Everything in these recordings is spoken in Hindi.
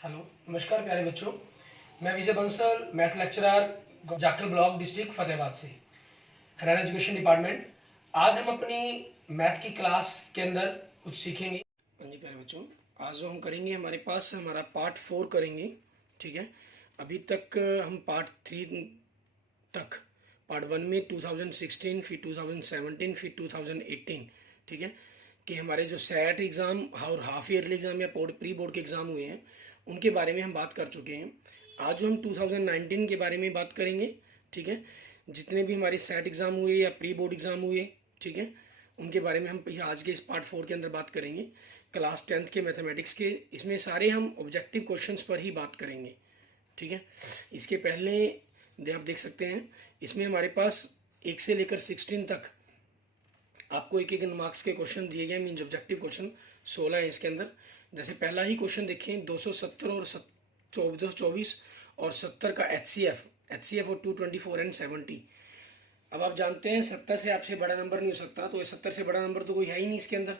हेलो, नमस्कार प्यारे बच्चों। मैं Vijay Bansal, math lecturer, Jakhal block, district Fatehabad से, हरियाणा एजुकेशन डिपार्टमेंट। आज हम अपनी मैथ की क्लास के अंदर कुछ सीखेंगे। हाँ जी प्यारे बच्चों, आज जो हम करेंगे हमारे पास हमारा पार्ट 4 करेंगे। ठीक है, अभी तक हम पार्ट 3 तक, पार्ट 1 में 2016, फिर 2017, फिर 2018, ठीक है, कि हमारे जो सेट एग्ज़ाम और हाफ ईयरली एग्ज़ाम या प्री बोर्ड के एग्ज़ाम हुए हैं उनके बारे में हम बात कर चुके हैं। आज जो हम 2019 के बारे में बात करेंगे, ठीक है, जितने भी हमारे सेट एग्ज़ाम हुए या प्री बोर्ड एग्ज़ाम हुए, ठीक है, उनके बारे में हम आज के इस पार्ट 4 के अंदर बात करेंगे। क्लास 10th के मैथमेटिक्स के, इसमें सारे हम ऑब्जेक्टिव क्वेश्चंस पर ही बात करेंगे। ठीक है, इसके पहले आप देख सकते हैं इसमें हमारे पास 1 से लेकर 16 तक आपको एक एक मार्क्स के क्वेश्चन दिए गए, मीन्स ऑब्जेक्टिव क्वेश्चन 16 है इसके अंदर। जैसे पहला ही क्वेश्चन देखें, 270 और 224 और 70 का एच सी एफ और 224 एंड 70। अब आप जानते हैं 70 से आपसे बड़ा नंबर नहीं हो सकता, तो ये 70 से बड़ा नंबर तो कोई है ही नहीं इसके अंदर।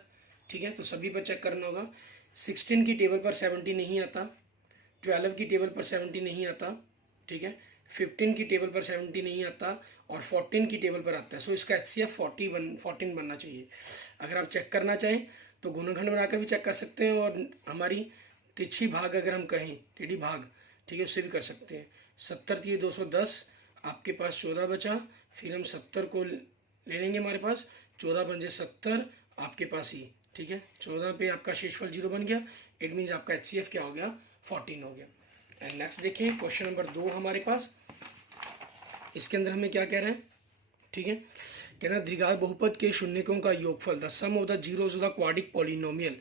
ठीक है, तो सभी पर चेक करना होगा। 16 की टेबल पर 70 नहीं आता, 12 की टेबल पर 70 नहीं आता, ठीक है, 15 की टेबल पर 70 नहीं आता और 14 की टेबल पर आता है। सो इसका HCF 14 बनना चाहिए। अगर आप चेक करना चाहें तो गुणनखंड बनाकर भी चेक कर सकते हैं, और हमारी तिरछी भाग अगर हम कहें, टेढ़ी भाग, ठीक है, उससे भी कर सकते हैं। 70 दिए 210, आपके पास 14 बचा, फिर हम 70 को ले लेंगे, हमारे पास 14 बन 70 आपके पास ही, ठीक है, 14 पे आपका शेषफल 0 बन गया। इट मीन्स आपका HCF क्या हो गया, 14 हो गया। एंड नेक्स्ट देखें क्वेश्चन नंबर 2 हमारे पास, इसके अंदर हमें क्या कह रहे हैं, ठीक है, कहना द्विघात बहुपद के शून्यकों का योगफल, the sum of the zeros of the quadric polynomial.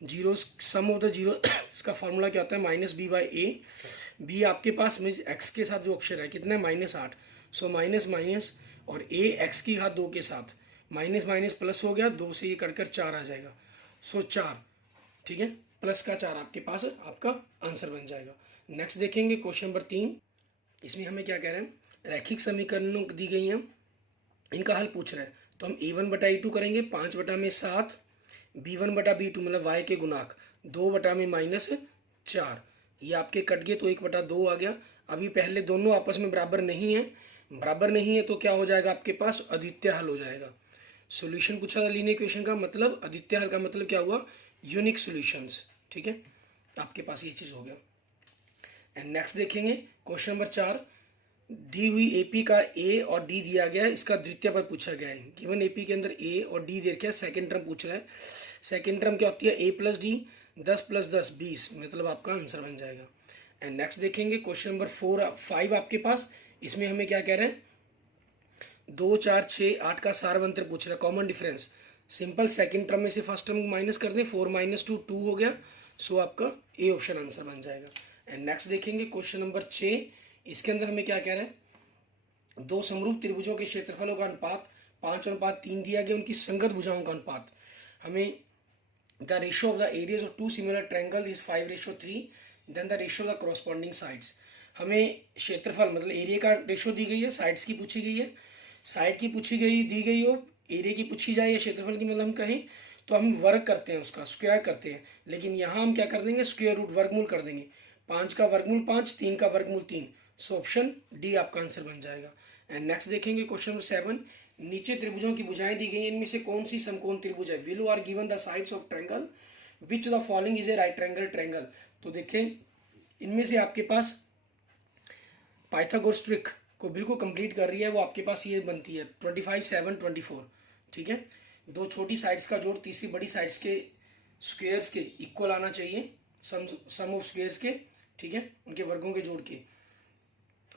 Zeros sum of the zero, इसका फॉर्मूला क्या होता है, -b/a। b आपके पास मीन्स x के साथ जो अक्षर है कितना है, -8। सो माइनस माइनस, और a x की घात 2 के साथ, माइनस माइनस प्लस हो गया, 2 से ये कटकर 4 आ जाएगा। सो 4, ठीक है, प्लस का 4 आपके पास आपका आंसर बन जाएगा। नेक्स्ट देखेंगे क्वेश्चन नंबर 3। इसमें हमें क्या कह रहे हैं, रैखिक समीकरणों दी गई हैं, इनका हल पूछ रहे हैं। तो हम a1/a2 करेंगे, 5/7, b1/b2 मतलब y के गुणाक 2/-4। ये आपके कट गए तो 1/2 आ गया। अभी पहले दोनों आपस में बराबर नहीं है, बराबर नहीं है तो क्या हो जाएगा, आपके पास अद्वितीय हल हो जाएगा। सॉल्यूशन पूछा था लीनियर इक्वेशन का, मतलब अद्वितीय हल का मतलब क्या हुआ, यूनिक सॉल्यूशंस। ठीक है, आपके पास ये चीज़ हो गया। एंड नेक्स्ट देखेंगे क्वेश्चन नंबर 4। दी हुई एपी का ए और डी दिया गया है, इसका द्वितीय पद पूछा गया है। गिवन एपी के अंदर ए और डी दे रखा है, सेकेंड टर्म पूछ रहा है। सेकेंड टर्म क्या होती है, a + d, 10 + 10 20, मतलब आपका आंसर बन जाएगा। एंड नेक्स्ट देखेंगे क्वेश्चन नंबर 5 आपके पास, इसमें हमें क्या कह रहे हैं, 2 4 6 8 का सारवंतर पूछ रहा है, common difference. Simple second term में से फर्स्ट टर्म माइनस कर दें, 4 - 2 2 हो गया। सो आपका ए ऑप्शन आंसर बन जाएगा। एंड नेक्स्ट देखेंगे क्वेश्चन नंबर 6। इसके अंदर हमें क्या कह रहा है, दो समरूप त्रिभुजों के क्षेत्रफलों का अनुपात 5:3 दिया गया, उनकी संगत भुजाओं का अनुपात हमें, the ratio of the areas of 2 similar triangle is 5:3, then the ratio of the corresponding sides. हमें क्षेत्रफल मतलब एरिया का रेशियो दी गई है, साइड्स की पूछी गई है, साइड की पूछी गई दी गई हो, एरिया की पूछी जाए या क्षेत्रफल की, मतलब हम कहें तो हम वर्ग करते हैं, उसका स्क्वायर करते हैं। लेकिन यहाँ हम क्या कर देंगे, स्क्वायर रूट, वर्गमूल कर देंगे। 5 का वर्गमूल 5, 3 का वर्गमूल 3। सो ऑप्शन डी आपका आंसर बन जाएगा। एंड नेक्स्ट देखेंगे क्वेश्चन नंबर 7। नीचे त्रिभुजों की भुजाएं दी गई हैं, इनमें से कौन सी समकोण त्रिभुज है, below are given the sides of triangle, which the following is a right triangle. तो देखें इनमें से आपके पास पाइथागोरस ट्रिक को बिल्कुल कंप्लीट कर रही है, वो आपके पास ये बनती है 25 7 24। ठीक है, दो छोटी साइड्स का जोड़ तीसरी बड़ी साइड्स के स्क्वेयर्स के इक्वल आना चाहिए, सम ऑफ स्क्वेयर्स के, ठीक है, उनके वर्गों के जोड़ के।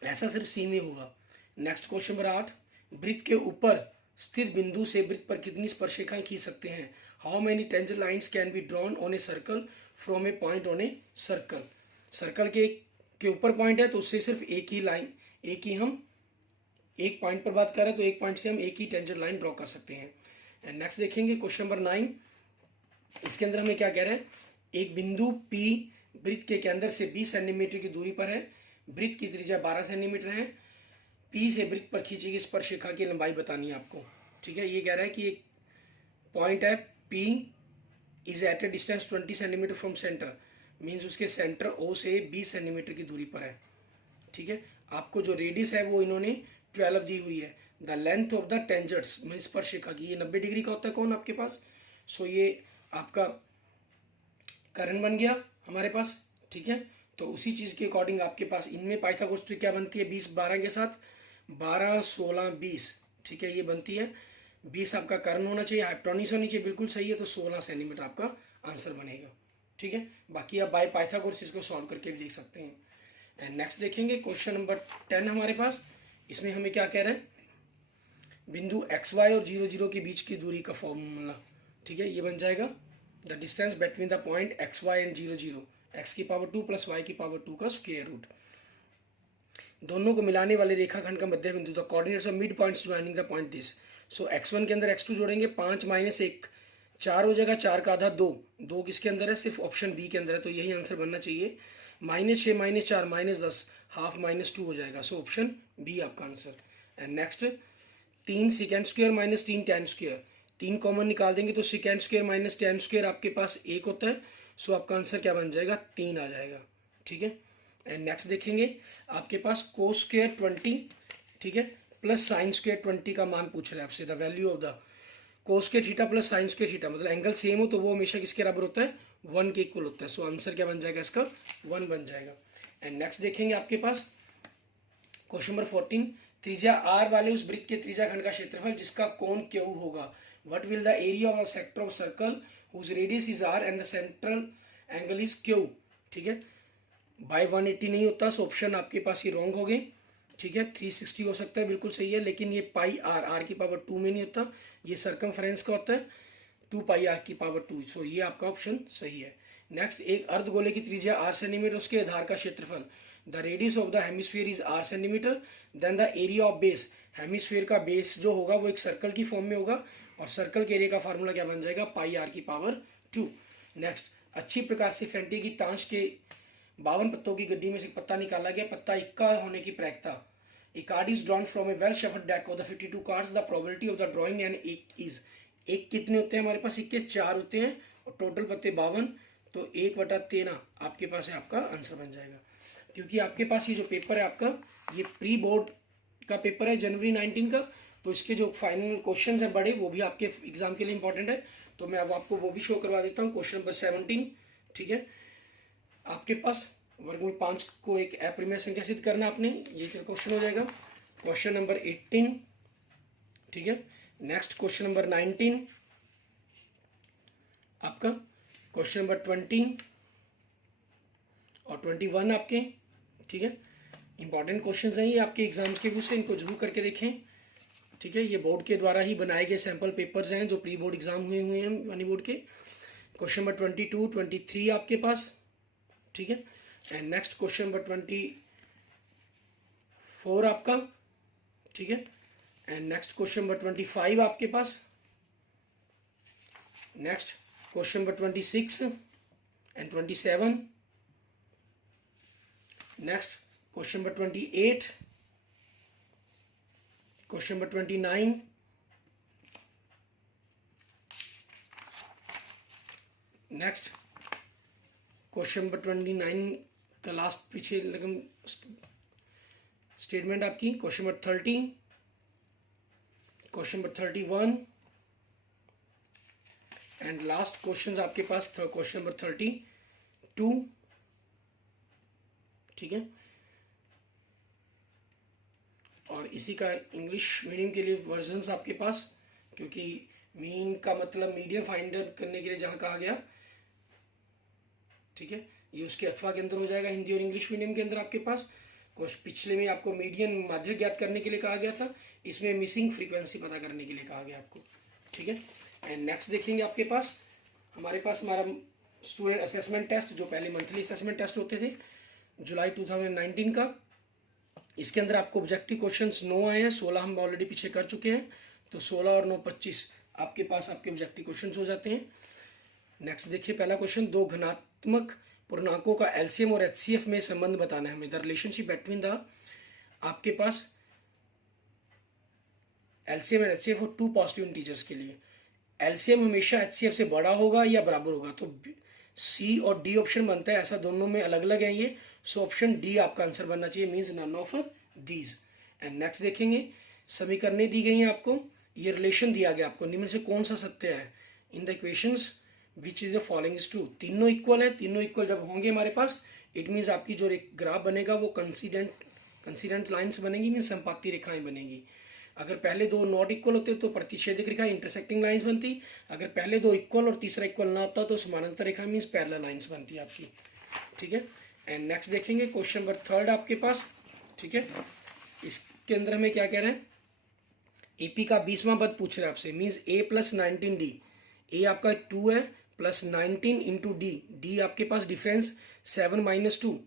ऐसा सिर्फ सी में होगा। Next question number 8। वृत्त के ऊपर स्थित बिंदु से वृत्त पर कितनी स्पर्शिकाएं खींच सकते हैं, how many tangent lines can be drawn on a circle from a point on a circle. Circle के ऊपर पॉइंट है तो उससे सिर्फ एक ही लाइन, एक ही हम एक पॉइंट पर बात कर रहे हैं तो एक पॉइंट से हम एक ही टेंजेंट लाइन ड्रॉ कर सकते हैं। एंड नेक्स्ट देखेंगे क्वेश्चन नंबर 9। इसके अंदर हमें क्या कह रहे हैं, एक बिंदु P वृत्त के केंद्र से 20 सेंटीमीटर की दूरी पर है, वृत्त की त्रिज्या 12 सेंटीमीटर है, P से वृत्त पर खींची गई स्पर्शिका की लंबाई बतानी है आपको। ठीक है, ये कह रहा है कि एक पॉइंट है P is at a distance 20 centimetre from centre, means उसके सेंटर ओ से 20 सेंटीमीटर की दूरी पर है। ठीक है, आपको जो रेडियस है वो इन्होंने 12 दी हुई है। The length of the tangents mean स्पर्शिका की, ये 90 डिग्री का होता है कौन आपके पास। सो ये आपका कर्ण बन गया हमारे पास। ठीक है, तो उसी चीज़ के अकॉर्डिंग आपके पास इनमें पाइथागोरस ट्री क्या बनती है, 20 12 के साथ 12 16 20। ठीक है, ये बनती है 20 आपका कर्ण होना चाहिए, हाइपोटेन्यूज होनी चाहिए, बिल्कुल सही है, तो 16 सेंटीमीटर आपका आंसर बनेगा। ठीक है, बाकी आप बाय पाइथागोरस इसको सॉल्व करके भी देख सकते हैं। एंड नेक्स्ट देखेंगे क्वेश्चन नंबर 10 हमारे पास। इसमें हमें क्या कह रहे हैं, बिंदु एक्स वाई और 0 0 के बीच की दूरी का फॉर्मूला। ठीक है, ये बन जाएगा the distance between the point X Y and 0 0, X की पावर 2 प्लस वाई की पावर 2 का स्क्वायर रूट। दोनों को मिलाने वाले रेखाखंड का मध्य बिंदु, the coordinates of mid points joining the point this. So x1 के अंदर x2 जोड़ेंगे, 5 माइनस 1 4 हो जाएगा, 4 का आधा 2, 2 किसके अंदर है, सिर्फ ऑप्शन बी के अंदर है, तो यही आंसर बनना चाहिए। -6 -4 -10 हाफ -2 हो जाएगा, सो ऑप्शन बी आपका answer. And next 3 second square minus 3 tan square, 3 common निकाल देंगे तो second square minus tan square आपके पास 1 होता है, सो आपका आंसर क्या बन जाएगा, 3 आ जाएगा। ठीक है, एंड नेक्स्ट देखेंगे आपके पास कोस स्क्वायर 20, ठीक है, प्लस साइन स्क्वायर 20 का मान पूछ रहा है आपसे, the value of the cos square theta plus sine square theta, मतलब एंगल सेम हो तो वो हमेशा किसके बराबर होता है, 1 के इक्वल होता है, सो आंसर क्या बन जाएगा इसका, 1 बन जाएगा। एंड नेक्स्ट देखेंगे आपके पास क्वेश्चन नंबर 14, त्रिज्या r वाले उस वृत्त के त्रिज्याखंड का क्षेत्रफल जिसका कोण Q होगा, what will the area of a sector of circle whose radius is r and the central angle is Q। ठीक है, बाय 180 नहीं होता, सो ऑप्शन आपके पास ये रॉन्ग हो गए। ठीक है, 360 हो सकता है, बिल्कुल सही है, लेकिन ये पाई r की पावर 2 में नहीं होता, ये सर्कमफ्रेंस का होता है 2 पाई r की पावर 2, सो ये आपका ऑप्शन सही है। नेक्स्ट, एक अर्धगोले की त्रिज्या r सेंटीमीटर, उसके आधार का क्षेत्रफल, the radius of the hemisphere is r centimetre, then the area of base, hemisphere का बेस जो होगा वो एक सर्कल की फॉर्म में होगा, और सर्कल के एरिया का फार्मूला क्या बन जाएगा, पाई r की पावर 2। नेक्स्ट, अच्छी प्रकार से फेंटे की ताश के 52 पत्तों की गड्डी में से पत्ता निकाला गया, पत्ता इक्का होने की प्रायिकता, a card is drawn from a well shuffled deck of the 52 cards, the probability of the drawing and एक is, एक कितने होते हैं हमारे पास, इक्के 4 होते हैं और टोटल पत्ते 52, तो 1/13 आपके पास है, आपका आंसर बन जाएगा। क्योंकि आपके पास ये जो पेपर है आपका, ये प्री बोर्ड का पेपर है जनवरी 19 का, तो इसके जो फाइनल क्वेश्चन है बड़े, वो भी आपके एग्जाम के लिए इंपॉर्टेंट है, तो मैं अब आपको वो भी शो करवा देता हूँ। क्वेश्चन नंबर 17, ठीक है, आपके पास वर्गमूल 5 को एक अपरिमेय संख्या सिद्ध करना आपने, ये क्वेश्चन हो जाएगा। क्वेश्चन नंबर 18, ठीक है, नेक्स्ट क्वेश्चन नंबर 19 आपका, क्वेश्चन नंबर 20 और 21 आपके, ठीक है, इंपॉर्टेंट क्वेश्चंस हैं ये आपके एग्जाम्स के व्यू से, इनको जरूर करके देखें। ठीक है, ये बोर्ड के द्वारा ही बनाए गए सैंपल पेपर्स हैं जो प्री बोर्ड एग्जाम हुए हैं वानी बोर्ड के। क्वेश्चन नंबर 22 23 आपके पास, ठीक है, एंड नेक्स्ट क्वेश्चन नंबर 24 आपका, ठीक है, एंड नेक्स्ट क्वेश्चन नंबर 25 आपके पास, next question number 26 and 27, next question number 28, question number 29, next question number 29 का लास्ट पीछे लगन स्टेटमेंट आपकी, question number 30, question number 31 and last question आपके पास क्वेश्चन नंबर 32, ठीक है, और इसी का इंग्लिश मीडियम के लिए वर्जन्स आपके पास, क्योंकि मीन का मतलब मीडियम फाइंड करने के लिए जहाँ कहा गया, ठीक है, ये उसके अथवा के अंदर हो जाएगा, हिंदी और इंग्लिश मीडियम के अंदर आपके पास। कुछ पिछले में आपको मीडियन माध्यक ज्ञात करने के लिए कहा गया था, इसमें मिसिंग फ्रीक्वेंसी पता करने के लिए कहा गया आपको। ठीक है, एंड नेक्स्ट देखेंगे आपके पास, हमारे पास हमारा स्टूडेंट असेसमेंट टेस्ट, जो पहले मंथली असेसमेंट टेस्ट होते थे जुलाई 2019 का, इसके अंदर आपको ऑब्जेक्टिव क्वेश्चंस 9 आए हैं, 16 हम ऑलरेडी पीछे कर चुके हैं, तो 16 और 9 25 आपके पास आपके ऑब्जेक्टिव क्वेश्चंस हो जाते हैं। नेक्स्ट देखिए, पहला क्वेश्चन, दो घनात्मक पूर्णांकों का एलसीएम और एचसीएफ में संबंध बताना है हमें, द रिलेशनशिप बिटवीन द, आपके पास एलसीएम और एचसीएफ और 2 पॉजिटिव इंटीजर्स के लिए एलसीएम हमेशा एचसीएफ से बड़ा होगा या बराबर होगा, तो सी और डी ऑप्शन बनता है, ऐसा दोनों में अलग अलग है ये। सो ऑप्शन डी आपका आंसर बनना चाहिए, means none of these. And next देखेंगे, समीकरणें दी गई हैं आपको, ये रिलेशन दिया गया आपको, निम्न से कौन सा सत्य है in the equations which is the following is true. तीनों इक्वल है, तीनों इक्वल जब होंगे हमारे पास, इट मीन्स आपकी जो एक ग्राफ बनेगा वो कंसीडेंट लाइन्स बनेगी, मीन्स संपाती रेखाएं बनेगी। अगर पहले दो नॉट इक्वल होते तो प्रतिच्छेदक रेखा इंटरसेक्टिंग लाइंस बनती, अगर पहले दो इक्वल और तीसरा इक्वल ना होता तो समानांतर रेखा मीन्स पैरेलल लाइंस बनती है आपकी, ठीक है। एंड नेक्स्ट देखेंगे क्वेश्चन नंबर 3 आपके पास, ठीक है। इसके अंदर हमें क्या कह रहे हैं, एपी का 20वां पद पूछ रहे हैं आपसे, मीन्स ए प्लस 19d, ए आपका 2 है प्लस 19 इंटू डी, डी आपके पास डिफरेंस 7 माइनस 2,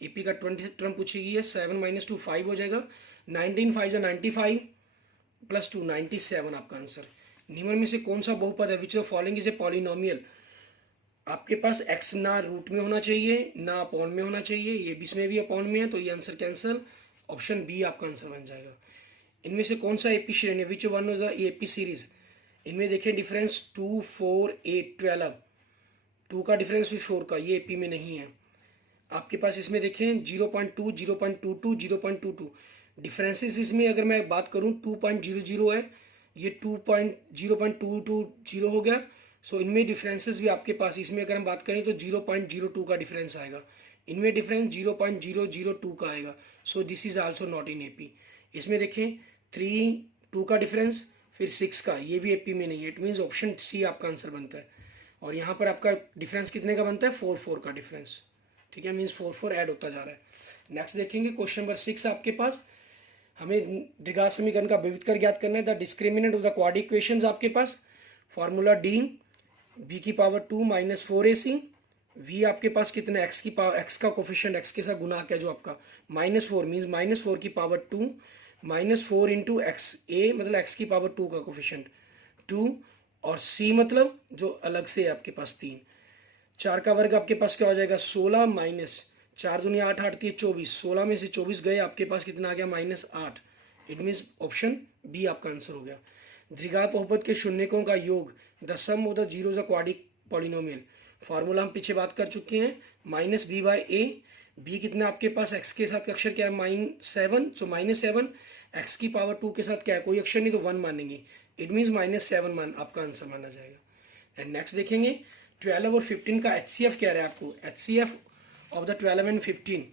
एपी का 20 टर्म पूछी गई है, 7 माइनस 2 5 हो जाएगा, 19 5 जो 95 प्लस 2 97 आपका आंसर। निम्न में से कौन सा बहुपद है, विच of following is a polynomial. आपके पास x ना रूट में होना चाहिए ना अपॉन में होना चाहिए, ये भी इसमें भी अपॉन में है, तो ये आंसर कैंसिल, ऑप्शन बी आपका आंसर बन जाएगा। इनमें से कौन सा एपी श्रेणी, which one is AP series. इनमें देखें डिफरेंस 2 4 8 12, 2 का डिफरेंस भी 4 का, ये एपी में नहीं है। आपके पास इसमें देखें 0.2 0.22 0.22 डिफरेंसेस, इसमें अगर मैं बात करूं 2.00 है, ये 2.0.220 हो गया। सो इनमें डिफरेंसेस भी आपके पास, इसमें अगर हम बात करें तो 0.02 का डिफरेंस आएगा, इनमें डिफरेंस 0.002 का आएगा। So this is also not in AP. इसमें देखें 3 2 का डिफरेंस, फिर 6 का, ये भी एपी में नहीं है, इट मीन्स ऑप्शन सी आपका आंसर बनता है। और यहाँ पर आपका डिफरेंस कितने का बनता है, 4 4 का डिफरेंस, ठीक है, मीन्स 4 4 ऐड होता जा रहा है। नेक्स्ट देखेंगे क्वेश्चन नंबर 6 आपके पास, हमें द्विघात समीकरण का विविधकर ज्ञात करना है, the discriminant of the quadric equations आपके पास, फार्मूला डी बी की पावर 2 माइनस 4ac, वी आपके पास कितना एक्स की पावर, एक्स का कोफिशिएंट एक्स के साथ गुना क्या जो आपका -4 मीन्स -4 की पावर 2 -4 इंटू एक्स, ए मतलब एक्स की पावर 2 का कोफिशिएंट 2, और सी मतलब जो अलग से है आपके पास 3, 4 का वर्ग आपके पास क्या हो जाएगा 16 माइनस 4 दूनी 8 8 24, 16 में से 24 गए, आपके पास कितना आ गया -8, इट मीन्स ऑप्शन बी आपका आंसर हो गया। द्विघात बहुपद के शून्यकों का योग, the sum of the zeros a quadric polynomial, formula हम पीछे बात कर चुके हैं, -b/a, b कितना आपके पास एक्स के साथ अक्षर क्या है -7, सो -7, एक्स की पावर 2 के साथ क्या है कोई अक्षर नहीं तो 1 मानेंगे, इट मीन्स -7 मान आपका आंसर माना जाएगा। एंड नेक्स्ट देखेंगे 12 और 15 का HCF कह रहा है आपको, HCF ऑफ द 12 एंड 15,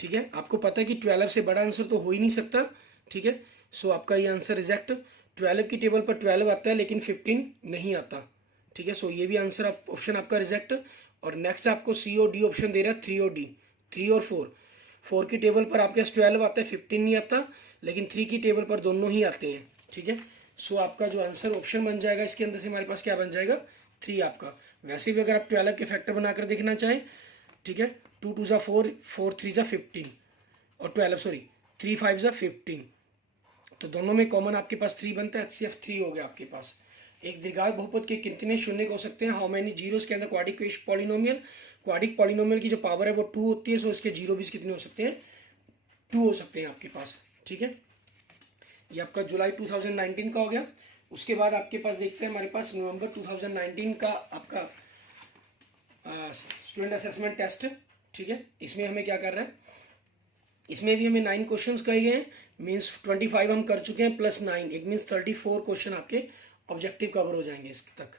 ठीक है। आपको पता है कि 12 से बड़ा आंसर तो हो ही नहीं सकता, ठीक है। सो आपका ये आंसर रिजेक्ट, 12 की टेबल पर 12 आता है लेकिन 15 नहीं आता, ठीक है। सो ये भी आंसर ऑप्शन आपका रिजेक्ट। और नेक्स्ट आपको सी और डी ऑप्शन दे रहा है, 3 और डी, 3 और 4, 4 की टेबल पर आपके पास 12 आता है, 15 नहीं आता, लेकिन 3 की टेबल पर दोनों ही आते हैं, ठीक है। सो आपका जो आंसर ऑप्शन बन जाएगा इसके अंदर से हमारे पास क्या बन जाएगा 3 आपका। वैसे भी अगर आप 12 के फैक्टर बनाकर देखना चाहें, ठीक है, 2 2 जा 4, 4 3 जा 15 और 3 5 जा 15, तो दोनों में कॉमन आपके पास 3 बनता है, HCF 3 हो गया आपके पास। एक द्विघात बहुपद के कितने शून्य हो सकते हैं, हाउ मेनी जीरोस के अंदर क्वाड्रिक पॉलिनोमियल, क्वाड्रिक पॉलिनोमियल की जो पावर है वो 2 होती है, सो इसके जीरो भी कितने हो सकते हैं 2 हो सकते हैं आपके पास, ठीक है। ये आपका जुलाई 2019 का हो गया। उसके बाद आपके पास देखते हैं हमारे पास नवंबर 2019 का आपका स्टूडेंट असेसमेंट टेस्ट, ठीक है। इसमें हमें क्या कर रहा है, इसमें भी हमें 9 क्वेश्चंस कहे गए हैं, मीन्स 25 हम कर चुके हैं प्लस 9, इट मीन्स 34 क्वेश्चन आपके ऑब्जेक्टिव कवर हो जाएंगे इसके तक।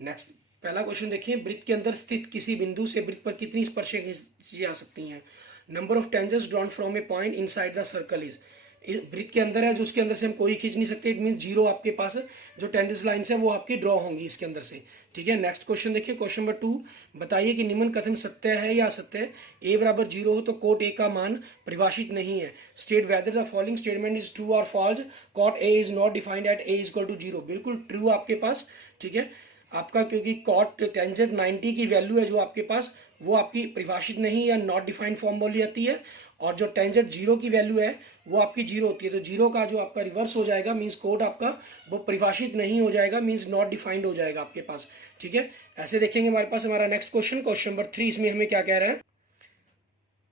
नेक्स्ट पहला क्वेश्चन देखिए, वृत्त के अंदर स्थित किसी बिंदु से वृत्त पर कितनी स्पर्शरेखाएं खींची जा सकती हैं, number of tangents drawn from a point inside the circle is, वृत्त के अंदर है जो उसके अंदर से हम कोई खींच नहीं सकते, इट मीन 0 आपके पास जो टेंजेंट्स लाइन्स है वो आपकी ड्रॉ होंगी इसके अंदर से, ठीक है। नेक्स्ट क्वेश्चन देखिए, क्वेश्चन नंबर 2, बताइए कि निम्न कथन सत्य है या असत्य है, a बराबर 0 हो तो कोट a का मान परिभाषित नहीं है, state whether the following statement is true और false, cot a is not defined at a equal to 0, बिल्कुल ट्रू आपके पास, ठीक है आपका, क्योंकि कॉट टेंजेंट 90 की वैल्यू है जो आपके पास वो आपकी परिभाषित नहीं या नॉट डिफाइंड फॉर्म बोली जाती है, और जो टेंजेंट 0 की वैल्यू है वो आपकी 0 होती है, तो 0 का जो आपका रिवर्स हो जाएगा मीन्स कोड आपका वो परिभाषित नहीं हो जाएगा, मीन्स नॉट डिफाइंड हो जाएगा आपके पास, ठीक है। ऐसे देखेंगे हमारे पास हमारा नेक्स्ट क्वेश्चन, क्वेश्चन नंबर 3, इसमें हमें क्या कह रहा है,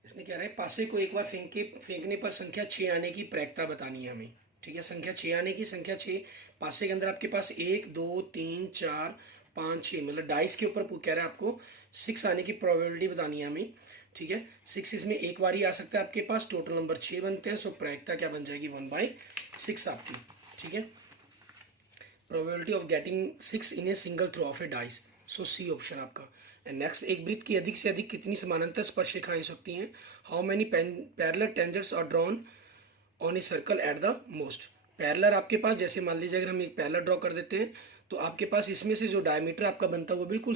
इसमें कह रहा है पासे को एक बार फेंकने पर संख्या 6 आने की प्रैक्टता बतानी है हमें, ठीक है। संख्या 6 आने की, संख्या 6 पासे के अंदर आपके पास 1 2 3 4 5 6, मतलब डाइस के ऊपर कह रहा है आपको 6 आने की प्रोबेबिलिटी बतानी है हमें, ठीक है। 6 इसमें एक बार ही आ सकता है आपके पास, टोटल नंबर 6 बनते हैं, सो प्रायिकता क्या बन जाएगी 1/6 आपकी, ठीक है। Probability of getting 6 in a single throw of a dice, so C option आपका। एंड नेक्स्ट, एक वृत्त की अधिक से अधिक कितनी समानांतर स्पर्शरेखाएं हो सकती हैं? How many parallel tangents are drawn on a circle at the most. Parallel आपके पास, जैसे मान लीजिए अगर हम एक पैरेलल ड्रॉ कर देते हैं तो आपके पास इसमें से जो डायमीटर आपका बनता है वो बिल्कुल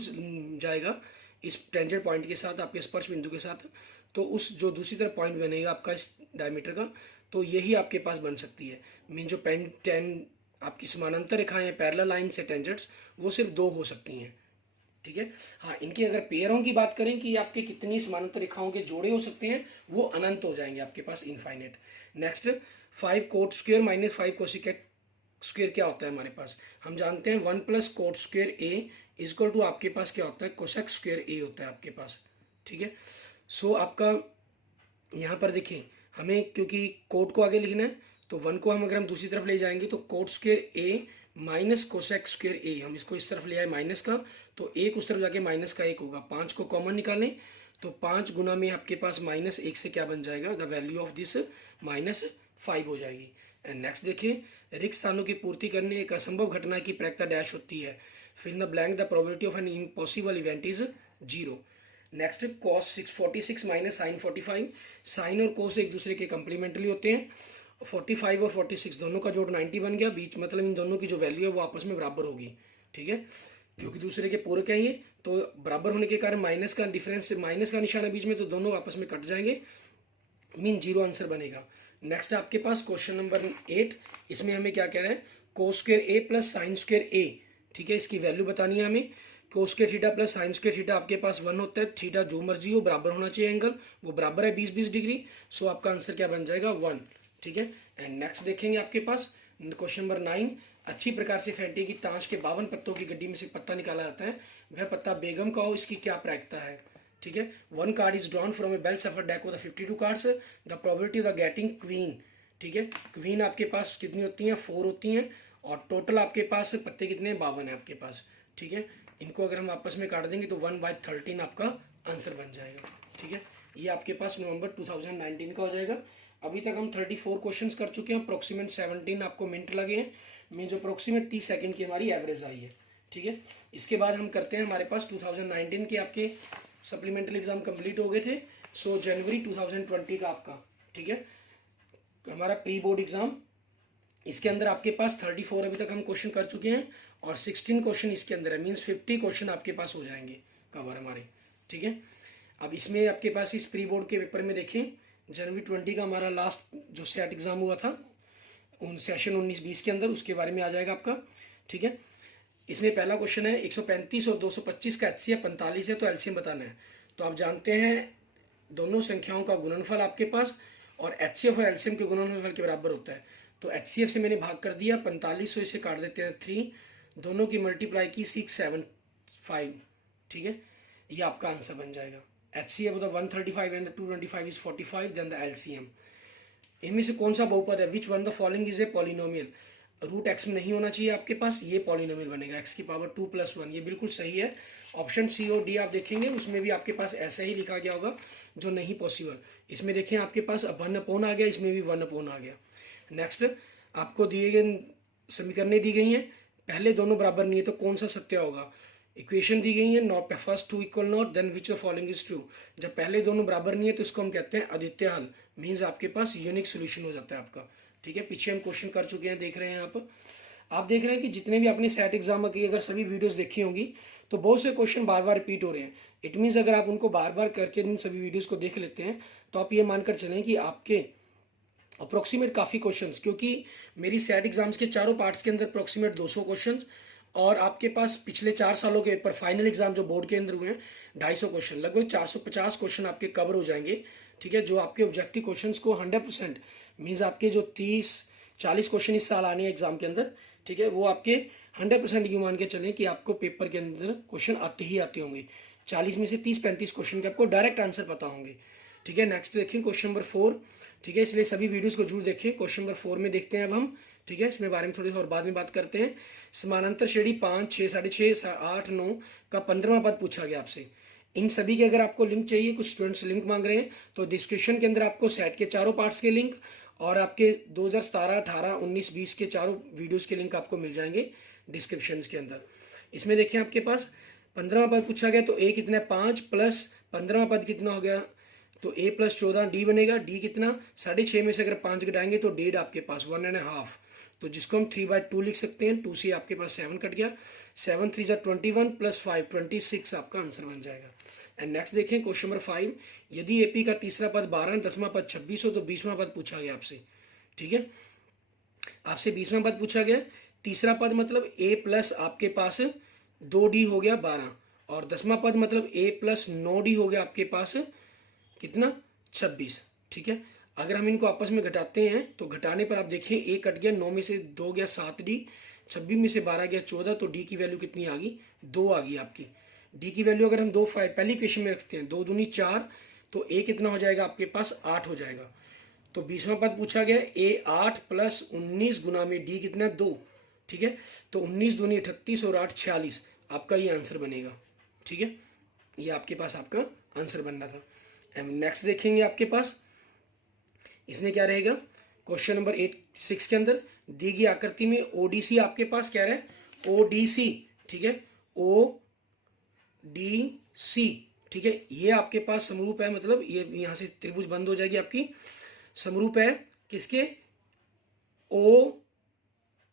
जाएगा इस टेंजेंट पॉइंट के साथ, आपके स्पर्श बिंदु के साथ। तो उस जो दूसरी तरफ पॉइंट बनेगा आपका इस डायमीटर का, तो यही आपके पास बन सकती है। मीन जो टेन आपकी समानांतर रेखाएं हैं पैरेलल लाइन से टेंजेंट्स, वो सिर्फ 2 हो सकती हैं, ठीक है। हाँ, इनकी अगर पेयरों की बात करें कि आपके कितनी समानांतर रेखाओं के जोड़े हो सकते हैं, वो अनंत हो जाएंगे आपके पास, infinite. Next, 5 cot square minus 5 cosec square क्या होता है हमारे पास? हम जानते हैं 1 plus cot square A equal to आपके पास क्या होता है, कोसेक स्क्वायर ए होता है आपके पास, ठीक है। सो आपका यहाँ पर देखिए, हमें क्योंकि कोट को आगे लिखना है तो 1 को हम दूसरी तरफ ले जाएंगे तो कोट स्क्वायर ए माइनस कोसेक स्क्वायर ए, हम इसको इस तरफ ले आए माइनस का, तो एक उस तरफ जाके माइनस का 1 होगा। 5 को कॉमन निकालें तो 5 गुना में आपके पास -1 से क्या बन जाएगा, द वैल्यू ऑफ दिस -5 हो जाएगी। एंड नेक्स्ट देखिए, रिक्त स्थानों की पूर्ति करने एक असंभव घटना की प्रायिकता डैश होती है, फिर in the blank the probability of an impossible event is 0। Next, cos 646 minus sine 45, sine और कोस एक दूसरे के कंप्लीमेंट्री होते हैं। 45 और 46 दोनों का जोड़ 90 बन गया, बीच मतलब इन दोनों की जो वैल्यू है वो आपस में बराबर होगी, ठीक है, क्योंकि दूसरे के पूरक हैं ये, तो बराबर होने के कारण माइनस का डिफरेंस, माइनस का निशान है बीच में, तो दोनों आपस में कट जाएंगे, मीन 0 आंसर बनेगा। नेक्स्ट आपके पास क्वेश्चन नंबर 8, इसमें हमें क्या कह रहा है, कोस स्क्वायर ए प्लस साइन स्क्वायर ए, ठीक है, इसकी वैल्यू बतानी है हमें। Cos square theta plus sine square theta आपके पास 1 होता है, थीटा जो मर्जी हो बराबर होना चाहिए, एंगल वो बराबर है 20-20 डिग्री, सो आपका आंसर क्या बन जाएगा 1, ठीक है। एंड नेक्स्ट देखेंगे आपके पास क्वेश्चन नंबर 9, अच्छी प्रकार से फेंटे की ताश के 52 पत्तों की गड्डी में से पत्ता निकाला जाता है, वह पत्ता बेगम का हो, इसकी क्या प्रायिकता है, ठीक है। 1 card is drawn from a well shuffled deck of the 52 cards, the probability of the getting queen, ठीक है। क्वीन आपके पास कितनी होती हैं, 4 होती हैं, और टोटल आपके पास पत्ते कितने हैं, 52 है आपके पास, ठीक है। इनको अगर हम आपस में काट देंगे तो 1/13 आपका आंसर बन जाएगा, ठीक है। ये आपके पास नवंबर 2019 का हो जाएगा। अभी तक हम 34 क्वेश्चंस कर चुके हैं, अप्रोक्सीमेट 17 आपको मिनट लगे हैं, में जो अप्रोक्सीमेट 30 सेकंड की हमारी एवरेज आई है, ठीक है। इसके बाद हम करते हैं, हमारे पास 2019 के आपके सप्लीमेंट्री एग्जाम कंप्लीट हो गए थे, सो जनवरी 2020 का आपका, ठीक है, तो हमारा प्री बोर्ड एग्जाम, इसके अंदर आपके पास 34 अभी तक हम क्वेश्चन कर चुके हैं, और 16 क्वेश्चन इसके अंदर है, मीन्स 50 क्वेश्चन आपके पास हो जाएंगे कवर हमारे, ठीक है। अब इसमें आपके पास इस प्री बोर्ड के पेपर में देखें, जनवरी 20 का हमारा लास्ट जो सेट एग्जाम हुआ था उन सेशन 19-20 के अंदर, उसके बारे में आ जाएगा आपका, ठीक है। इसमें पहला क्वेश्चन है 135 और 225 का HCF 45 है, तो एलसीएम बताना है। तो आप जानते हैं दोनों संख्याओं का गुणनफल आपके पास और HCF और एलसीएम के गुणनफल के बराबर होता है, तो HCF से मैंने भाग कर दिया 45, सौ इसे काट देते हैं 3, दोनों की मल्टीप्लाई की 675, ठीक है, ये आपका आंसर बन जाएगा। HCF of the 135 and the 225 is 45, then the LCM। इनमें से कौन सा बहुपद है, which one the following is a polynomial, root X में नहीं होना चाहिए आपके पास, ये पॉलिनोमियल बनेगा x की पावर 2 + 1, ये बिल्कुल सही है। ऑप्शन सी और डी आप देखेंगे उसमें भी आपके पास ऐसा ही लिखा गया होगा जो नहीं पॉसिबल। इसमें देखें आपके पास 1/, आ गया, इसमें भी 1/, आ गया। नेक्स्ट, आपको दिए गए समीकरणें दी गई हैं, पहले दोनों बराबर नहीं है तो कौन सा सत्य होगा, इक्वेशन दी गई है, not first 2 = not, then which of following is true. जब पहले दोनों बराबर नहीं है तो इसको हम कहते हैं अद्वितीय हल, मीन्स आपके पास यूनिक सोल्यूशन हो जाता है आपका, ठीक है। पीछे हम क्वेश्चन कर चुके हैं, देख रहे हैं आप देख रहे हैं कि जितने भी आपने सेट एग्जाम की अगर सभी वीडियोस देखी होंगी तो बहुत से क्वेश्चन बार बार रिपीट हो रहे हैं। इट मीन्स अगर आप उनको बार बार करके इन सभी वीडियोस को देख लेते हैं तो आप ये मानकर चलें कि आपके अप्रोक्सीमेट काफ़ी क्वेश्चंस, क्योंकि मेरी सेट एग्जाम्स के चारों पार्ट्स के अंदर अप्रोक्सीमेट 200 क्वेश्चन, और आपके पास पिछले 4 सालों के पेपर फाइनल एग्जाम जो बोर्ड के अंदर हुए हैं 250 क्वेश्चन, लगभग 450 क्वेश्चन आपके कवर हो जाएंगे, ठीक है। जो आपके ऑब्जेक्टिव क्वेश्चंस को 100% मीन्स आपके जो 30-40 क्वेश्चन इस साल आने हैं एग्जाम के अंदर, ठीक है, वो आपके 100% यूँ मान के चलें कि आपको पेपर के अंदर क्वेश्चन आते ही आते होंगे। 40 में से 30-35 क्वेश्चन के आपको डायरेक्ट आंसर पता होंगे, ठीक है। नेक्स्ट देखें क्वेश्चन नंबर 4, ठीक है, इसलिए सभी वीडियोस को जरूर देखें। क्वेश्चन नंबर 4 में देखते हैं अब हम ठीक है, इसमें बारे में थोड़ी और बाद में बात करते हैं। समानांतर श्रेणी 5, 6, 6.5, 8, 9 का 15वां पद पूछा गया आपसे। इन सभी के अगर आपको लिंक चाहिए, कुछ स्टूडेंट्स लिंक मांग रहे हैं, तो डिस्क्रिप्शन के अंदर आपको सेट के चारों पार्ट्स के लिंक और आपके 2017, 18, 19, 20 के चारों वीडियोस के लिंक आपको मिल जाएंगे डिस्क्रिप्शन के अंदर। इसमें देखें आपके पास 15वां पद पूछा गया, तो ए कितना है 5 प्लस 15वां पद कितना हो गया, तो ए प्लस 14 डी बनेगा। डी कितना 6.5 में से अगर 5 घटाएंगे तो 1.5 आपके पास 1.5, तो जिसको हम 3/2 लिख सकते हैं। 2 से आपके पास 7 कट गया, 7 3 21 प्लस 5 26 आपका आंसर बन जाएगा। एंड नेक्स्ट देखें क्वेश्चन नंबर 5, यदि एपी का तीसरा पद 12, 10वां पद 26 हो तो 20वां पद पूछा गया आपसे। ठीक है, आपसे 20वां पद पूछा गया। तीसरा पद मतलब ए प्लस आपके पास 2d हो गया 12, और 10वां पद मतलब ए प्लस 9d हो गया आपके पास कितना 26। ठीक है, अगर हम इनको आपस में घटाते हैं तो घटाने पर आप देखें ए कट गया, 9 में से 2 गया 7d, 26 में से 12 गया 14, तो डी की वैल्यू कितनी आ गई 2 आ गई आपकी। डी की वैल्यू अगर हम 2 पहली इक्वेशन में रखते हैं, 2 दूनी 4, तो ए कितना हो जाएगा आपके पास 8 हो जाएगा। तो 20वां पद पूछा गया ए 8 प्लस 19 गुना में डी कितना 2। ठीक है, तो 19 दूनी 38 और 8 46 आपका ये आंसर बनेगा। ठीक है, ये आपके पास आपका आंसर बनना था। एंड नेक्स्ट देखेंगे आपके पास इसमें क्या रहेगा, क्वेश्चन नंबर 6 के अंदर दी गई आकृति में ओडीसी आपके पास क्या है ओडीसी। ठीक है, ओडीसी। ठीक है, ये आपके पास समरूप है, मतलब ये यहां से त्रिभुज बंद हो जाएगी आपकी, समरूप है किसके ओ,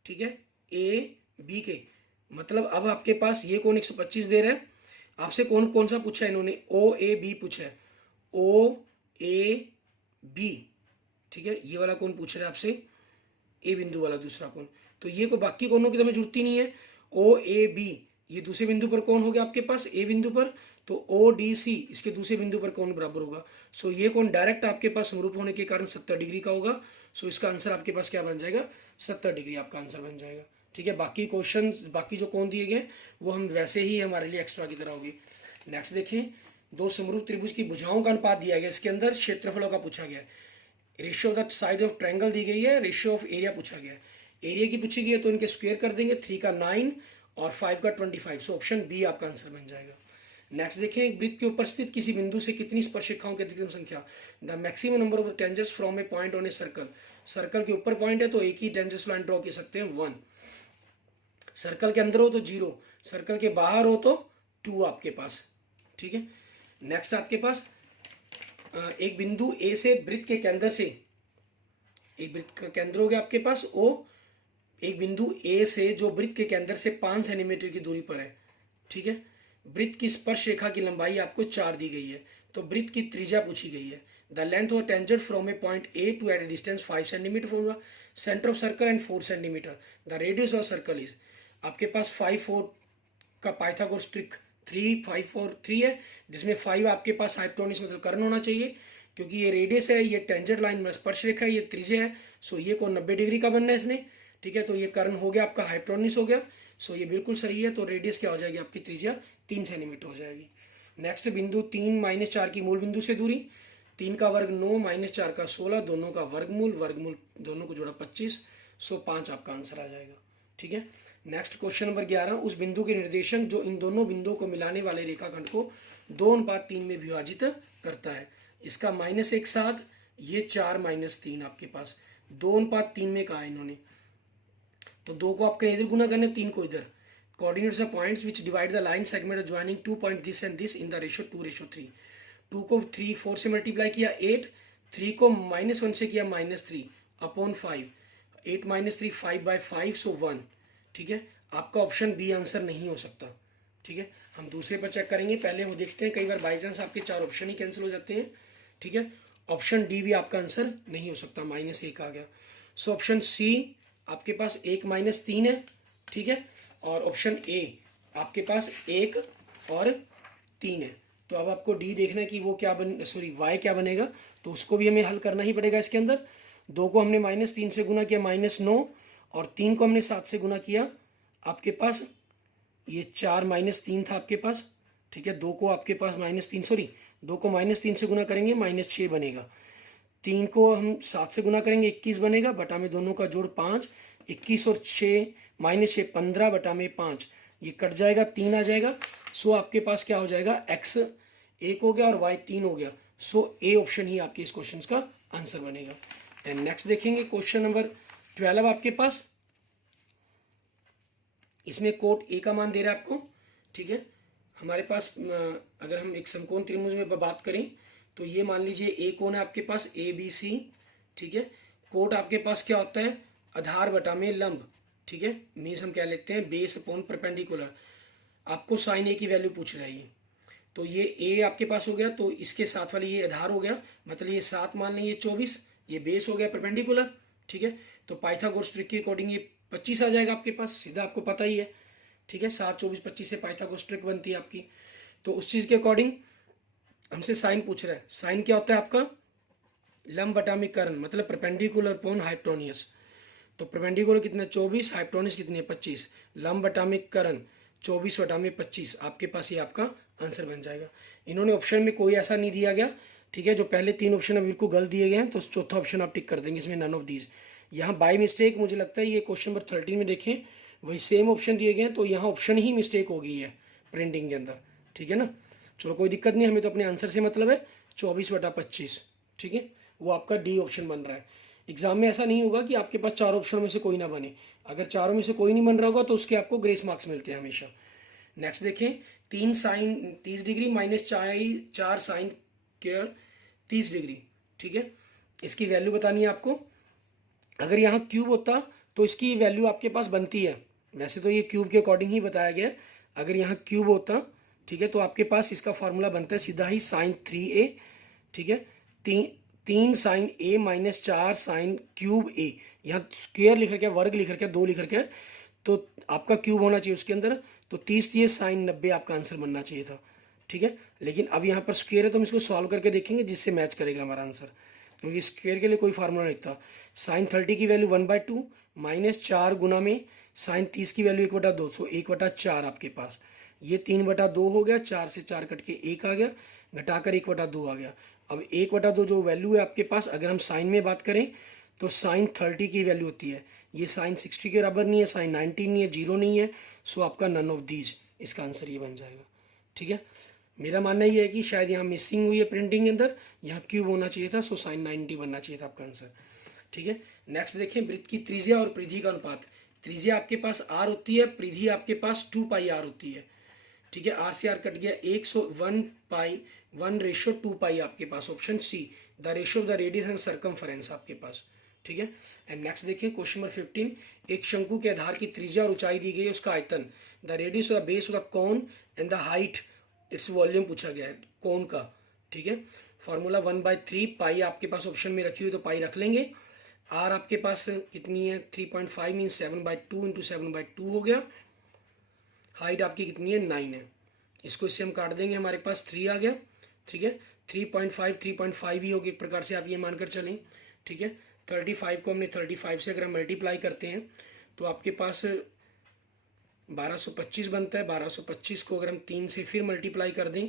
ठीक है, ए बी के। मतलब अब आपके पास ये कौन 125 दे रहा है, आपसे कौन कौन सा पूछा है इन्होंने, ओ ए बी पूछा है, ओ ए बी। ठीक है, ये वाला कौन पूछ रहा है आपसे, ए बिंदु वाला दूसरा कौन, तो ये को बाकी कोनों की तो हमें जरूरत ही नहीं है। ओ ए बी ये दूसरे बिंदु पर कौन हो गया आपके पास ए बिंदु पर, तो ओ डी सी इसके दूसरे बिंदु पर कौन बराबर होगा। सो ये कौन डायरेक्ट आपके पास समरूप होने के कारण 70 डिग्री का होगा। सो इसका आंसर आपके पास क्या बन जाएगा 70 डिग्री आपका आंसर बन जाएगा। ठीक है, बाकी क्वेश्चन बाकी जो कौन दिए गए वो हम वैसे ही हमारे लिए एक्स्ट्रा की तरह होगी। नेक्स्ट देखें, दो समरूप त्रिभुज की भुजाओं का अनुपात दिया गया, इसके अंदर क्षेत्रफलों का पूछा गया, ratio of the side of triangle दी गई है, रेशियो ऑफ एरिया पूछा गया, एरिया की पूछी गई है तो इनके स्क्वायर कर देंगे, 3 का 9 और 5 का 25। सो ऑप्शन बी आपका आंसर बन जाएगा। नेक्स्ट देखें, एक वृत्त के ऊपर स्थित किसी बिंदु से कितनी स्पर्शिकाओं की अधिकतम संख्या, the maximum number of tangents from a point on a circle. Circle के ऊपर पॉइंट है तो एक ही टेंजेंट्स लाइन ड्रॉ कर सकते हैं 1, सर्कल के अंदर हो तो 0, सर्कल के बाहर हो तो 2 आपके पास। ठीक है, नेक्स्ट आपके पास एक बिंदु ए से वृत्त के केंद्र से, एक वृत्त का केंद्र हो गया आपके पास ओ, एक बिंदु ए से जो वृत्त के केंद्र से 5 सेंटीमीटर की दूरी पर है। ठीक है, वृत्त की स्पर्श रेखा की लंबाई आपको 4 दी गई है, तो वृत्त की त्रिज्या पूछी गई है। The length of tangent from a point A to at a distance 5 centimetre from the centre of circle and 4 centimetre. The radius of circle is, आपके पास 5 4 का पाइथागोरस ट्रिक 3 5 4 3 है, जिसमें 5 आपके पास हाइपोटेन्यूज मतलब कर्ण होना चाहिए, क्योंकि ये रेडियस है, ये टेंजेंट लाइन में स्पर्श रेखा है, ये त्रिज्या है। सो ये को 90 डिग्री का बनना है इसने। ठीक है, तो ये कर्ण हो गया आपका हाइपोटेन्यूज हो गया। सो ये बिल्कुल सही है, तो रेडियस क्या हो जाएगी आपकी त्रिज्या 3 सेंटीमीटर हो जाएगी। नेक्स्ट बिंदु 3 -4 की मूल बिंदु से दूरी, 3 का वर्ग 9 -4 का 16, दोनों का वर्गमूल, वर्गमूल दोनों को जोड़ा 25। सो 5 आपका आंसर आ जाएगा। ठीक है, नेक्स्ट क्वेश्चन नंबर 11, उस बिंदु के निर्देशक जो इन दोनों बिंदुओं को मिलाने वाले रेखाखंड को 2:3 में विभाजित करता है। इसका -1 7, ये 4 -3 आपके पास 2:3 में कहा है इन्होंने, तो 2 को आपके इधर गुना करने, 3 को इधर। Coordinates of points which divide the line segment joining 2 point this and this in the ratio 2:3। 2 को 3 4 से मल्टीप्लाई किया 8, 3 को -1 से किया -3 अपॉन 5, 8 -3 5/5 सो 1। ठीक है, आपका ऑप्शन बी आंसर नहीं हो सकता। ठीक है, हम दूसरे पर चेक करेंगे, पहले वो देखते हैं, कई बार बाई चांस आपके 4 ऑप्शन ही कैंसिल हो जाते हैं। ठीक है, ऑप्शन डी भी आपका आंसर नहीं हो सकता, -1 आ गया। सो ऑप्शन सी आपके पास 1 -3 है। ठीक है, और ऑप्शन ए आपके पास 1 और 3 है। तो अब आपको डी देखना है कि वो क्या वाई क्या बनेगा, तो उसको भी हमें हल करना ही पड़ेगा। इसके अंदर 2 को हमने -3 से गुना किया -9, और 3 को हमने 7 से गुना किया, आपके पास ये 4 -3 था आपके पास। ठीक है, 2 को आपके पास -3 को -3 से गुना करेंगे -6 बनेगा, 3 को हम 7 से गुना करेंगे 21 बनेगा, बटा में दोनों का जोड़ 5, 21 और 6 -6 15/5, ये कट जाएगा, 3 आ जाएगा। सो आपके पास क्या हो जाएगा, x 1 हो गया और y 3 हो गया। सो ए ऑप्शन ही आपके इस क्वेश्चन का आंसर बनेगा। एंड नेक्स्ट देखेंगे क्वेश्चन नंबर 12 आपके पास। इसमें कोट ए का मान दे रहा है आपको, ठीक है। हमारे पास अगर हम एक समकोण त्रिभुज में बात करें तो ये मान लीजिए ए कोण है आपके पास ABC, ठीक है। कोट आपके पास क्या होता है, आधार बटा में लंब, ठीक है। मीन्स हम क्या लिखते हैं, बेस अपॉन परपेंडिकुलर। आपको साइन ए की वैल्यू पूछ रहा है ये, तो ये ए आपके पास हो गया, तो इसके साथ वाली ये आधार हो गया, मतलब ये 7 मान लें, ये 24, ये बेस हो गया परपेंडिकुलर, ठीक है। तो पाइथागोरस ट्रिक के अकॉर्डिंग ये 25 आ जाएगा आपके पास, सीधा आपको पता ही है, ठीक है। 7, 24, 25 से पाइथागोरस ट्रिक बनती है आपकी। तो उस चीज़ के अकॉर्डिंग हमसे साइन पूछ रहा है। साइन क्या होता है आपका, लंब बटा में कर्ण, मतलब परपेंडिकुलर अपॉन हाइपोटेन्यूज। तो परपेंडिकुलर कितना 24, हाइपोटेन्यूज कितनी है 25, लंब बटा में कर्ण 24/25, आपके पास ये आपका आंसर बन जाएगा। इन्होंने ऑप्शन में कोई ऐसा नहीं दिया गया, ठीक है। जो पहले 3 ऑप्शन है बिल्कुल गलत दिए गए हैं, तो चौथा ऑप्शन आप टिक कर देंगे, इसमें नन ऑफ दीज। यहाँ बाय मिस्टेक मुझे लगता है ये क्वेश्चन नंबर 13 में देखें, वही सेम ऑप्शन दिए गए हैं, तो यहाँ ऑप्शन ही मिस्टेक हो गई है प्रिंटिंग के अंदर, ठीक है ना। चलो कोई दिक्कत नहीं, हमें तो अपने आंसर से मतलब है 24/25, ठीक है। वो आपका डी ऑप्शन बन रहा है। एग्जाम में ऐसा नहीं होगा कि आपके पास 4 ऑप्शन में से कोई ना बने, अगर चारों में से कोई नहीं बन रहा होगा तो उसके आपको ग्रेस मार्क्स मिलते हैं हमेशा। नेक्स्ट देखें, 3 sine 30 degree minus 4 sine square 30 degree, ठीक है। इसकी वैल्यू बतानी है आपको। अगर यहाँ क्यूब होता तो इसकी वैल्यू आपके पास बनती है, वैसे तो ये क्यूब के अकॉर्डिंग ही बताया गया है। अगर यहाँ क्यूब होता, ठीक है, तो आपके पास इसका फॉर्मूला बनता है सीधा ही साइन 3a, ठीक है। 3 sine a minus 4 sine cube a, यहाँ स्क्वायर लिख रखा है, वर्ग लिख रखा है, 2 लिख रखा है, तो आपका क्यूब होना चाहिए उसके अंदर। तो 30 साइन 90 आपका आंसर बनना चाहिए था, ठीक है। लेकिन अब यहाँ पर स्क्वायर है, तो हम इसको सॉल्व करके देखेंगे जिससे मैच करेगा हमारा आंसर, क्योंकि स्क्वायर के लिए कोई फार्मूला नहीं था। साइन 30 की वैल्यू 1/2 माइनस 4 गुना में साइन 30 की वैल्यू 1/2, सो 1/4 आपके पास। ये 3/2 हो गया, 4 से 4 कट के 1 आ गया, घटाकर 1/2 आ गया। अब 1/2 जो वैल्यू है आपके पास, अगर हम साइन में बात करें तो साइन 30 की वैल्यू होती है, ये साइन 60 के बराबर नहीं है, साइन 90 नहीं है, 0 नहीं है। सो आपका नन ऑफ दीज, इसका आंसर ये बन जाएगा, ठीक है। मेरा मानना ये है कि शायद यहाँ मिसिंग हुई है प्रिंटिंग के अंदर, यहाँ क्यूब होना चाहिए था, सो साइन 90 बनना चाहिए था आपका आंसर, ठीक है। नेक्स्ट देखें, वृत्त की त्रिज्या और परिधि का अनुपात। त्रिज्या आपके पास r होती है, परिधि आपके पास 2πr होती है, ठीक है। r से r कट गया, 1/2π आपके पास, option C, the ratio of the radius and circumference आपके पास, ठीक है। एंड नेक्स्ट देखिए क्वेश्चन नंबर 15, एक शंकु के आधार की त्रिज्या और ऊंचाई दी गई है, उसका आयतन, the radius of the base of the cone and the height its volume पूछा गया है कोन का, ठीक है। फॉर्मूला 1/3 आपके पास ऑप्शन में रखी हुई, तो पाई रख लेंगे। आर आपके पास कितनी है 3.5 मीन 7/2 इंटू 7/2 हो गया। हाइट आपकी कितनी है 9 है, इसको इससे हम काट देंगे, हमारे पास 3 आ गया, ठीक है। 3.5 ही होगी, एक प्रकार से आप ये मानकर चलें, ठीक है। 35 को हमने 35 से अगर हम मल्टीप्लाई करते हैं तो आपके पास 1225 बनता है। 1225 को अगर हम 3 से फिर मल्टीप्लाई कर दें,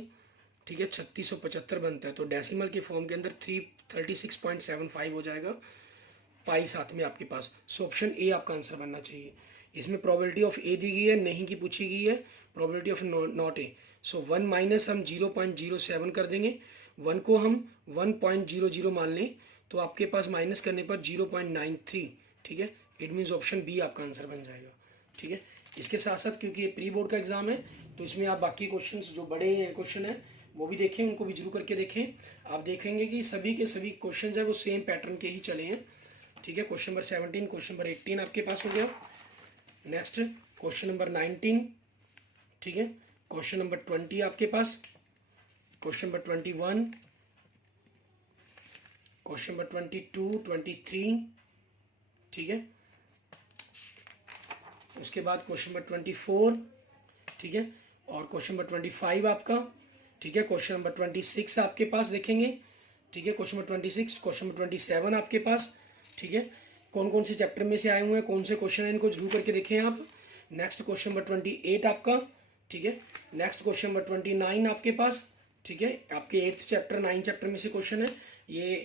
ठीक है, 3675 बनता है। तो डेसिमल के फॉर्म के अंदर 36.75 हो जाएगा, पाई साथ में आपके पास। सो ऑप्शन ए आपका आंसर बनना चाहिए। इसमें प्रोबेबिलिटी ऑफ ए दी गई है, नहीं की पूछी गई है, probability of not a. So 1 minus हम 0.07 कर देंगे, 1 को हम 1.00 मान लें, तो आपके पास माइनस करने पर 0.93, ठीक है। इट मीन्स ऑप्शन बी आपका आंसर बन जाएगा, ठीक है। इसके साथ साथ क्योंकि ये प्री बोर्ड का एग्जाम है, तो इसमें आप बाकी क्वेश्चंस जो बड़े क्वेश्चन हैं वो भी देखें, उनको भी जरूर करके देखें। आप देखेंगे कि सभी के सभी क्वेश्चन हैं वो सेम पैटर्न के ही चले हैं, ठीक है। क्वेश्चन नंबर 17, क्वेश्चन नंबर 18 आपके पास हो गया। नेक्स्ट क्वेश्चन नंबर 19, ठीक है। क्वेश्चन नंबर 20 आपके पास, क्वेश्चन नंबर 21, क्वेश्चन नंबर 22, 23, ठीक है। उसके बाद क्वेश्चन नंबर 24, ठीक है, और क्वेश्चन नंबर 25 आपका, ठीक है। क्वेश्चन नंबर 26 आपके पास देखेंगे, ठीक है। क्वेश्चन नंबर 26, क्वेश्चन नंबर 27 आपके पास, ठीक है। कौन कौन से चैप्टर में से आए हुए हैं, कौन से क्वेश्चन हैं, इनको जरूर करके देखें आप। नेक्स्ट क्वेश्चन नंबर 28 आपका, ठीक है। नेक्स्ट क्वेश्चन नंबर 29 आपके पास, ठीक है। आपके 8th चैप्टर 9 चैप्टर में से क्वेश्चन है, ये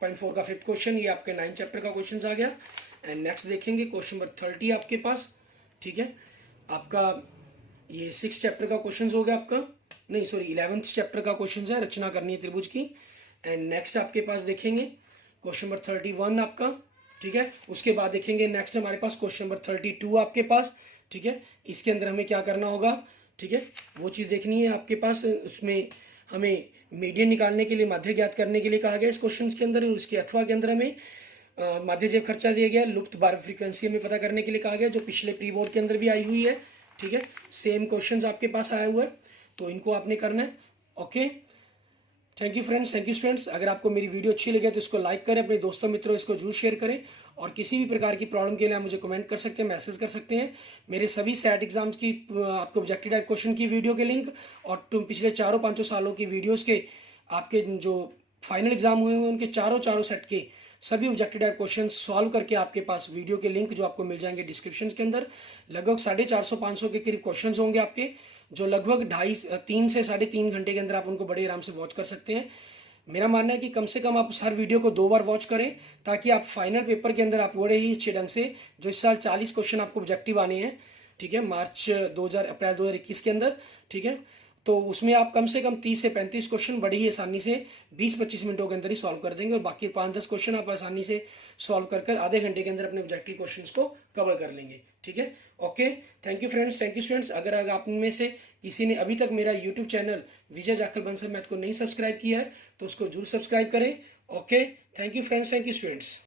8.4 का 5th क्वेश्चन, ये आपके 9 चैप्टर का क्वेश्चन आ गया। एंड नेक्स्ट देखेंगे क्वेश्चन नंबर 30 आपके पास, ठीक है। आपका ये 6 चैप्टर का क्वेश्चन हो गया आपका, नहीं सॉरी 11th चैप्टर का क्वेश्चन है, रचना करनी है त्रिभुज की। एंड नेक्स्ट आपके पास देखेंगे क्वेश्चन नंबर 31 आपका, ठीक है। उसके बाद देखेंगे नेक्स्ट हमारे पास क्वेश्चन नंबर 32 आपके पास, ठीक है। इसके अंदर हमें क्या करना होगा, ठीक है, वो चीज़ देखनी है आपके पास। उसमें हमें मीडियन निकालने के लिए, माध्य ज्ञात करने के लिए कहा गया इस क्वेश्चन के अंदर। उसके अथवा के अंदर हमें माध्य जैव खर्चा दिया गया, लुप्त बार फ्रीक्वेंसी हमें पता करने के लिए कहा गया, जो पिछले प्री बोर्ड के अंदर भी आई हुई है, ठीक है। सेम क्वेश्चंस आपके पास आया हुआ है, तो इनको आपने करना है। Okay, thank you friends, thank you students. अगर आपको मेरी वीडियो अच्छी लगे तो इसको लाइक करें, अपने दोस्तों मित्रों इसको जरूर शेयर करें। और किसी भी प्रकार की प्रॉब्लम के लिए आप मुझे कमेंट कर सकते हैं, मैसेज कर सकते हैं। मेरे सभी सेट एग्जाम्स की आपको ऑब्जेक्टिव टाइप क्वेश्चन की वीडियो के लिंक और पिछले 4-5 सालों की वीडियोज़ के आपके जो फाइनल एग्जाम हुए हैं उनके चारों सेट के सभी ऑब्जेक्टिव टाइप क्वेश्चन सॉल्व करके आपके पास वीडियो के लिंक जो आपको मिल जाएंगे डिस्क्रिप्शन के अंदर। लगभग 450-500 के करीब क्वेश्चन होंगे आपके, जो लगभग 3 से 3.5 घंटे के अंदर आप उनको बड़े आराम से वॉच कर सकते हैं। मेरा मानना है कि कम से कम आप हर वीडियो को 2 बार वॉच करें, ताकि आप फाइनल पेपर के अंदर आप बड़े ही अच्छे ढंग से, जो इस साल 40 क्वेश्चन आपको ऑब्जेक्टिव आने हैं, ठीक है, अप्रैल 2021 के अंदर, ठीक है। तो उसमें आप कम से कम 30 से 35 क्वेश्चन बड़ी ही आसानी से 20-25 मिनटों के अंदर ही सॉल्व कर देंगे, और बाकी 5-10 क्वेश्चन आप आसानी से सॉल्व कर आधे घंटे के अंदर अपने ऑब्जेक्टिव क्वेश्चंस को कवर कर लेंगे, ठीक है। Okay, thank you friends, thank you students. अगर आप में से किसी ने अभी तक मेरा यूट्यूब चैनल विजय जाखल बंसल मैथ को नहीं सब्सक्राइब किया है तो उसको जरूर सब्सक्राइब करें। Okay, thank you friends, thank you students.